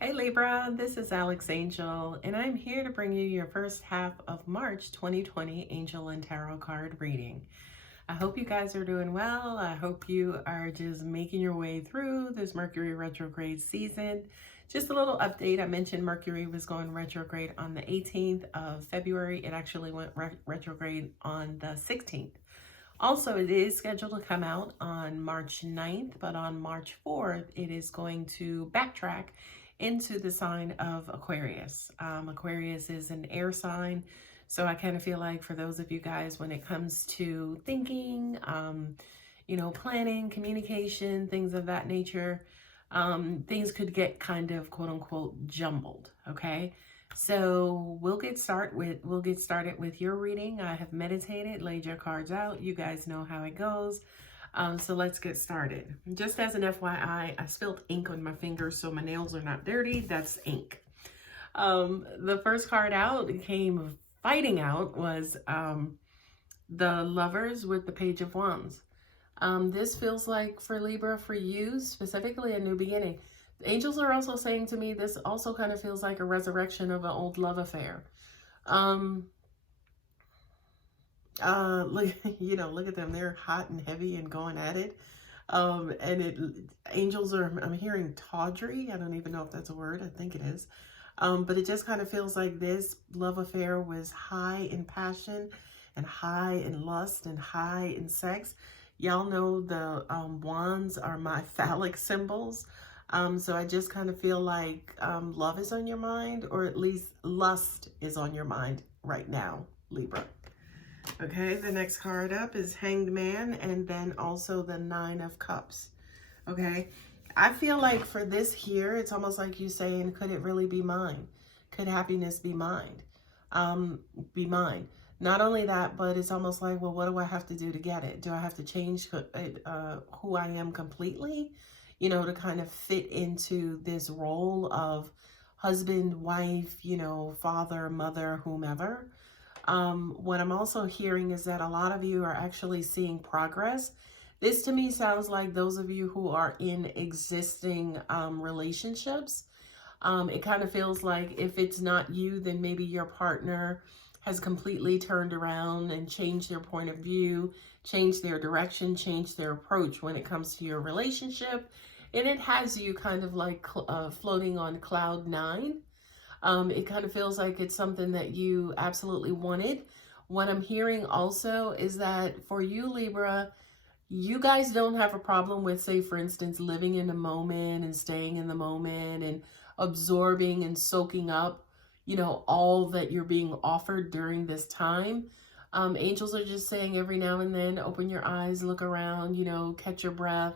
Hey Libra, this is Alex Angel, and I'm here to bring you your first half of March 2020 Angel and Tarot card reading. I hope you guys are doing well. I hope you are just making your way through this Mercury retrograde season. Just a little update. I mentioned Mercury was going retrograde on the 18th of February. It actually went retrograde on the 16th. Also, it is scheduled to come out on March 9th, but on March 4th, it is going to backtrack into the sign of Aquarius. Aquarius is an air sign, so I kind of feel like for those of you guys, when it comes to thinking, planning, communication, things of that nature, things could get kind of quote unquote jumbled, okay? So we'll get started with your reading. I have meditated, laid your cards out. You guys know how it goes. So let's get started. Just as an FYI, I spilled ink on my fingers, so my nails are not dirty. That's ink. The first card out came fighting out was the Lovers with the Page of Wands. This feels like for Libra, for you, specifically a new beginning. The angels are also saying to me, this also kind of feels like a resurrection of an old love affair. Look at them. They're hot and heavy and going at it. Angels are, I'm hearing tawdry. I don't even know if that's a word. I think it is. But it just kind of feels like this love affair was high in passion and high in lust and high in sex. Y'all know the wands are my phallic symbols. So I just kind of feel like love is on your mind, or at least lust is on your mind right now, Libra. Okay, the next card up is Hanged Man, and then also the Nine of Cups. Okay, I feel like for this here, it's almost like you saying, could it really be mine? Could happiness be mine? Be mine. Not only that, but it's almost like, well, what do I have to do to get it? Do I have to change who I am completely, to kind of fit into this role of husband, wife, father, mother, whomever? What I'm also hearing is that a lot of you are actually seeing progress. This to me sounds like those of you who are in existing relationships. It kind of feels like if it's not you, then maybe your partner has completely turned around and changed their point of view, changed their direction, changed their approach when it comes to your relationship. And it has you kind of like floating on cloud nine. It kind of feels like it's something that you absolutely wanted. What I'm hearing also is that for you, Libra, you guys don't have a problem with, say, for instance, living in the moment and staying in the moment and absorbing and soaking up, all that you're being offered during this time. Angels are just saying every now and then, open your eyes, look around, catch your breath,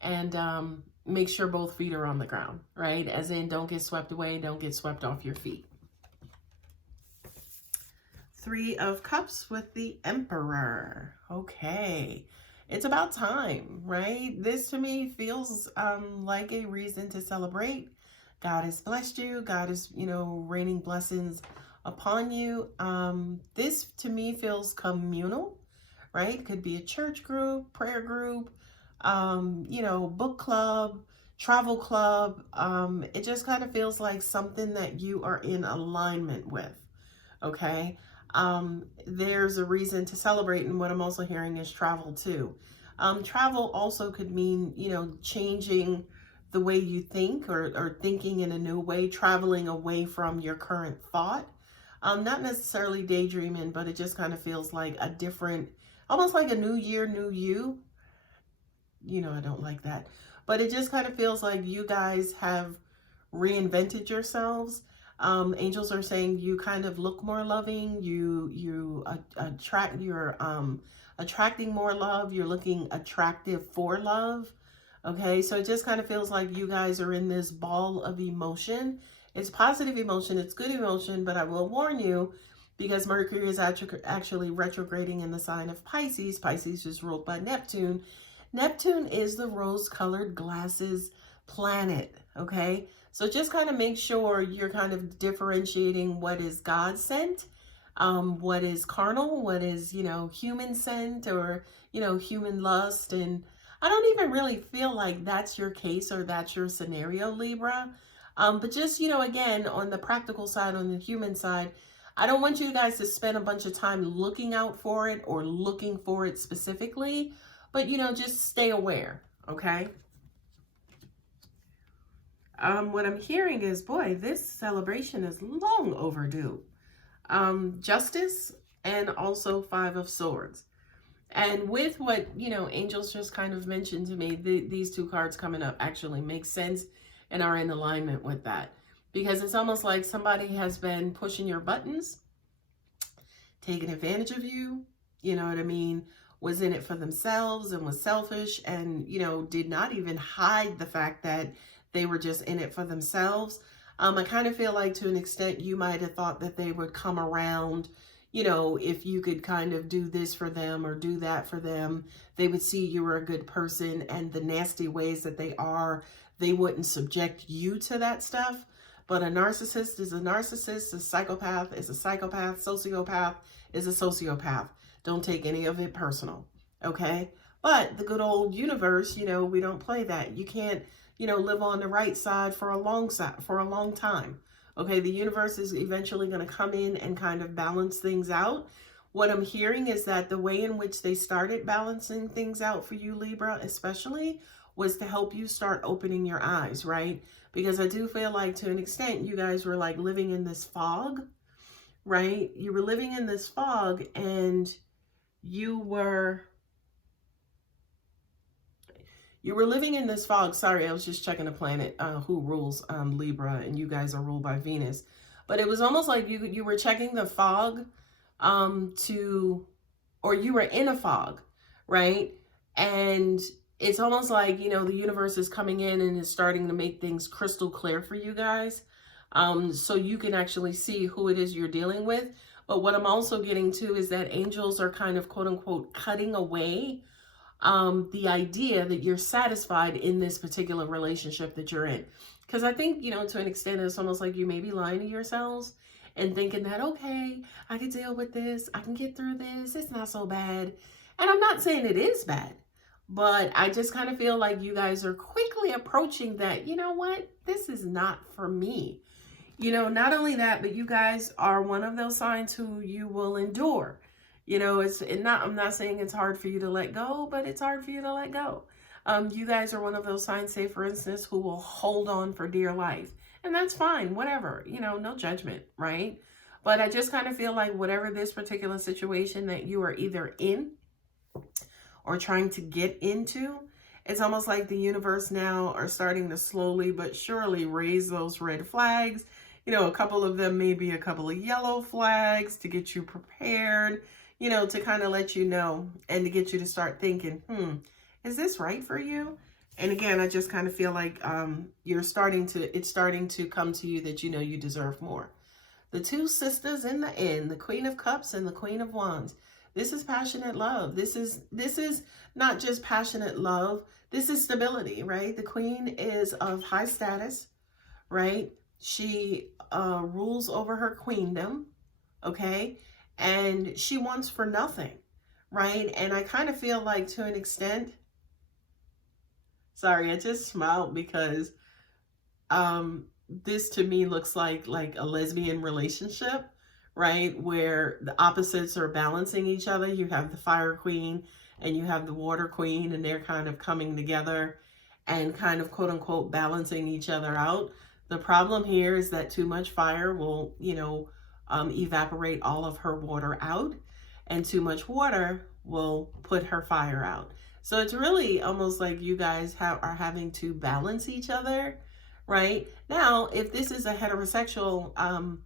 and make sure both feet are on the ground, right? As in, don't get swept away, don't get swept off your feet. Three of Cups with the Emperor. Okay, it's about time, right? This to me feels like a reason to celebrate. God has blessed you. God is, raining blessings upon you. This to me feels communal, right? Could be a church group, prayer group, book club, travel club. It just kind of feels like something that you are in alignment with, okay? There's a reason to celebrate, and what I'm also hearing is travel too. Travel also could mean, changing the way you think or thinking in a new way, traveling away from your current thought. Not necessarily daydreaming, but it just kind of feels like a different, almost like a new year, new you. I don't like that. But it just kind of feels like you guys have reinvented yourselves. Angels are saying you kind of look more loving. You're attracting more love. You're looking attractive for love. Okay, so it just kind of feels like you guys are in this ball of emotion. It's positive emotion. It's good emotion, but I will warn you, because Mercury is actually retrograding in the sign of Pisces. Pisces is ruled by Neptune. Neptune is the rose-colored glasses planet, okay? So just kind of make sure you're kind of differentiating what is God sent, what is carnal, what is, human sent, or, human lust. And I don't even really feel like that's your case or that's your scenario, Libra. But just, you know, again, on the practical side, on the human side, I don't want you guys to spend a bunch of time looking out for it or looking for it specifically, but, you know, just stay aware, okay? What I'm hearing is, boy, this celebration is long overdue. Justice and also Five of Swords. And with what, you know, angels just kind of mentioned to me, these two cards coming up actually make sense and are in alignment with that. Because it's almost like somebody has been pushing your buttons, taking advantage of you, you know what I mean, was in it for themselves and was selfish and, you know, did not even hide the fact that they were just in it for themselves. I kind of feel like to an extent you might have thought that they would come around, you know, if you could kind of do this for them or do that for them, they would see you were a good person, and the nasty ways that they are, they wouldn't subject you to that stuff. But a narcissist is a narcissist, a psychopath is a psychopath, sociopath is a sociopath. Don't take any of it personal, okay? But the good old universe, you know, we don't play that. You can't, you know, live on the right side for a long time. Okay, the universe is eventually going to come in and kind of balance things out. What I'm hearing is that the way in which they started balancing things out for you, Libra, especially, was to help you start opening your eyes, right? Because I do feel like to an extent you guys were like living in this fog, right? You were living in this fog and you were living in this fog. Sorry, I was just checking the planet, who rules Libra, and you guys are ruled by Venus. But it was almost like you were checking the fog or you were in a fog, right? And it's almost like, you know, the universe is coming in and is starting to make things crystal clear for you guys. So you can actually see who it is you're dealing with. But what I'm also getting to is that angels are kind of quote unquote cutting away the idea that you're satisfied in this particular relationship that you're in. Because I think, you know, to an extent, it's almost like you may be lying to yourselves and thinking that, okay, I can deal with this. I can get through this. It's not so bad. And I'm not saying it is bad, but I just kind of feel like you guys are quickly approaching that, you know what, this is not for me. You know, not only that, but you guys are one of those signs who you will endure. You know, I'm not saying it's hard for you to let go, but it's hard for you to let go. You guys are one of those signs, say for instance, who will hold on for dear life. And that's fine, whatever, you know, no judgment, right? But I just kind of feel like whatever this particular situation that you are either in or trying to get into, it's almost like the universe now are starting to slowly but surely raise those red flags. You know, a couple of them, maybe a couple of yellow flags to get you prepared, you know, to kind of let you know and to get you to start thinking, is this right for you? And again, I just kind of feel like it's starting to come to you that, you know, you deserve more. The two sisters in the end, the Queen of Cups and the Queen of Wands. This is passionate love. This is not just passionate love. This is stability, right? The Queen is of high status, right? She rules over her queendom, okay? And she wants for nothing, right? And I kind of feel like to an extent, sorry, I just smiled because this to me looks like a lesbian relationship, right? Where the opposites are balancing each other. You have the fire queen and you have the water queen, and they're kind of coming together and kind of quote unquote balancing each other out. The problem here is that too much fire will, you know, evaporate all of her water out, and too much water will put her fire out. So it's really almost like you guys are having to balance each other, right? Now, if this is a heterosexual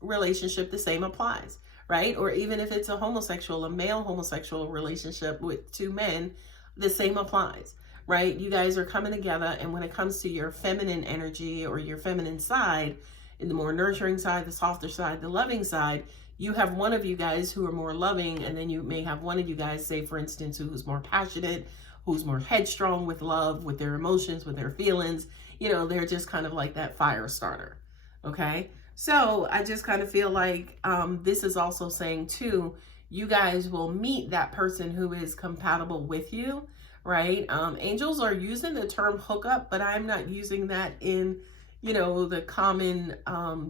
relationship, the same applies, right? Or even if it's a male homosexual relationship with two men, the same applies, right? You guys are coming together, and when it comes to your feminine energy or your feminine side, in the more nurturing side, the softer side, the loving side, you have one of you guys who are more loving, and then you may have one of you guys, say for instance, who's more passionate, who's more headstrong with love, with their emotions, with their feelings. You know, they're just kind of like that fire starter, okay? So I just kind of feel like this is also saying too, you guys will meet that person who is compatible with you, right? Angels are using the term hookup, but I'm not using that in, you know, the common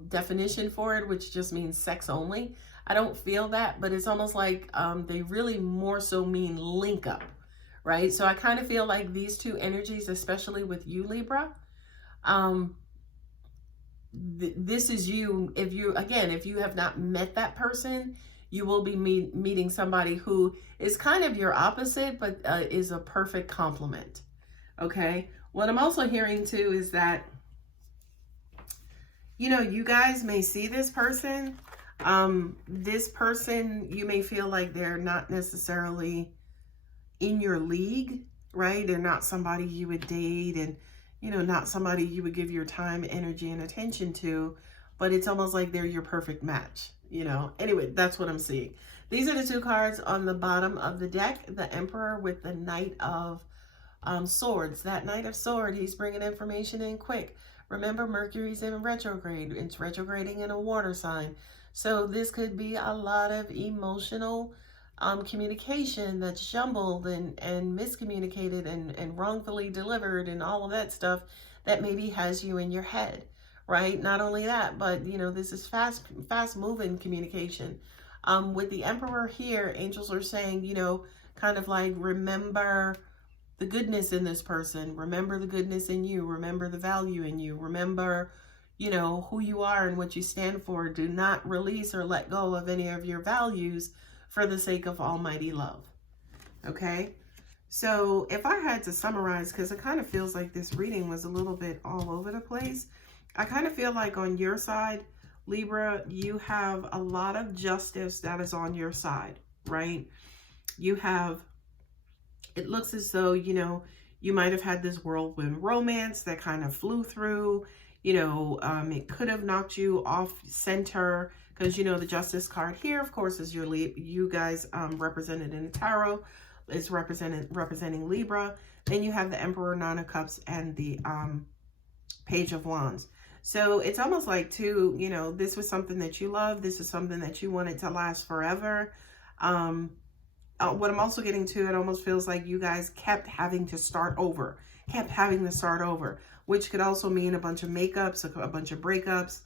definition for it, which just means sex only. I don't feel that, but it's almost like they really more so mean link up, right? So I kind of feel like these two energies, especially with you, Libra, this is you. If you, again, if you have not met that person, you will be meeting somebody who is kind of your opposite, but is a perfect complement. Okay. What I'm also hearing too is that, you know, you guys may see this person. This person, you may feel like they're not necessarily in your league, right? They're not somebody you would date, and, you know, not somebody you would give your time, energy, and attention to, but it's almost like they're your perfect match, you know? Anyway, that's what I'm seeing. These are the two cards on the bottom of the deck, the Emperor with the Knight of Swords. That Knight of Sword, he's bringing information in quick. Remember, Mercury's in retrograde. It's retrograding in a water sign. So this could be a lot of emotional communication that's jumbled and miscommunicated and wrongfully delivered and all of that stuff that maybe has you in your head, right? Not only that, but, you know, this is fast moving communication. With the Emperor here, angels are saying, you know, kind of like, remember the goodness in this person. Remember the goodness in you. Remember the value in you. Remember, you know, who you are and what you stand for. Do not release or let go of any of your values for the sake of almighty love. Okay? So if I had to summarize, because it kind of feels like this reading was a little bit all over the place, I kind of feel like on your side, Libra, you have a lot of justice that is on your side, right? You have, it looks as though, you know, you might have had this whirlwind romance that kind of flew through. You know, it could have knocked you off center because, you know, the Justice card here, of course, is you guys represented in the tarot, is representing Libra. Then you have the Emperor, Nine of Cups, and the Page of Wands. So it's almost like, too, you know, this was something that you love. This is something that you wanted to last forever. What I'm also getting to, it almost feels like you guys kept having to start over, which could also mean a bunch of makeups, a bunch of breakups.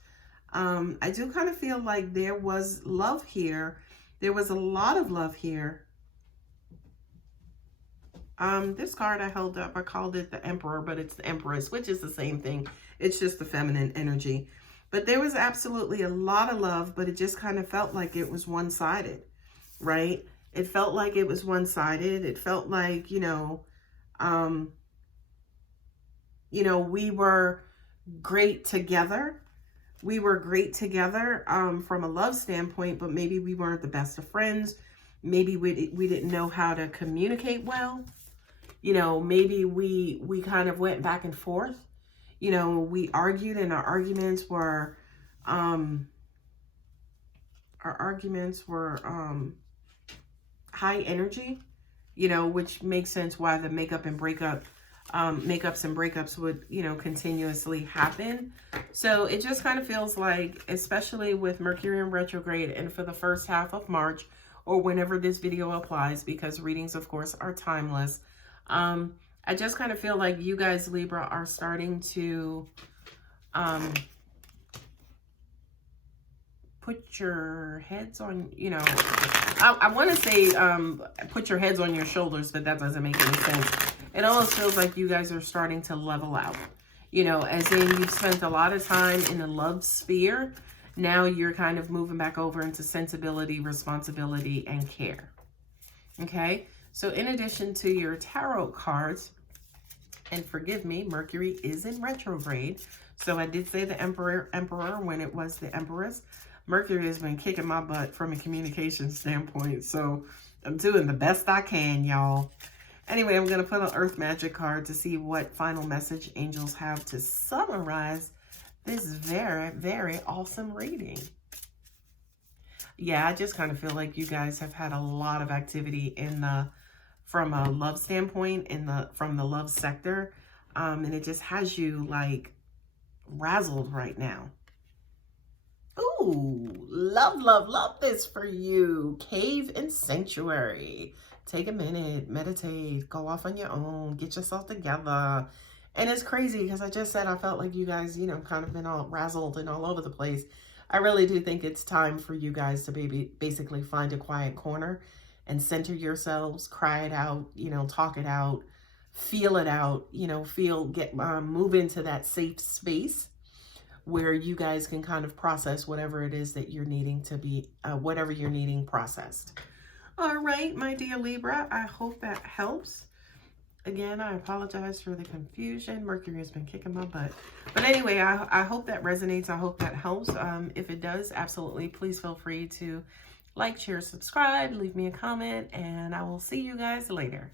I do kind of feel like there was love here. There was a lot of love here. This card I held up, I called it the Emperor, but it's the Empress, which is the same thing. It's just the feminine energy. But there was absolutely a lot of love, but it just kind of felt like it was one-sided, right? It felt like it was one-sided. It felt like, you know, we were great together. We were great together from a love standpoint, but maybe we weren't the best of friends. Maybe we didn't know how to communicate well. You know, maybe we kind of went back and forth. You know, we argued, and our arguments were high energy, you know, which makes sense why the makeups and breakups would, you know, continuously happen. So it just kind of feels like, especially with Mercury in retrograde and for the first half of March, or whenever this video applies, because readings, of course, are timeless. I just kind of feel like you guys, Libra, are starting to put your heads on, you know, I want to say put your heads on your shoulders, but that doesn't make any sense. It almost feels like you guys are starting to level out, you know, as in you've spent a lot of time in the love sphere. Now you're kind of moving back over into sensibility, responsibility, and care. Okay, so in addition to your tarot cards, and forgive me, Mercury is in retrograde. So I did say the Emperor when it was the Empress. Mercury has been kicking my butt from a communication standpoint. So I'm doing the best I can, y'all. Anyway, I'm going to put an Earth Magic card to see what final message angels have to summarize this very, very awesome reading. Yeah, I just kind of feel like you guys have had a lot of activity from a love standpoint, from the love sector. And it just has you like razzled right now. Ooh, love this for you. Cave and Sanctuary. Take a minute, meditate, go off on your own, get yourself together, And it's crazy because I just said I felt like you guys, you know, kind of been all razzled and all over the place. I really do think it's time for you guys to basically find a quiet corner and center yourselves, cry it out, you know, talk it out, feel it out, you know, move into that safe space where you guys can kind of process whatever it is that you're needing to be, whatever you're needing processed. All right, my dear Libra, I hope that helps. Again, I apologize for the confusion. Mercury has been kicking my butt. But anyway, I hope that resonates. I hope that helps. If it does, absolutely, please feel free to like, share, subscribe, leave me a comment, and I will see you guys later.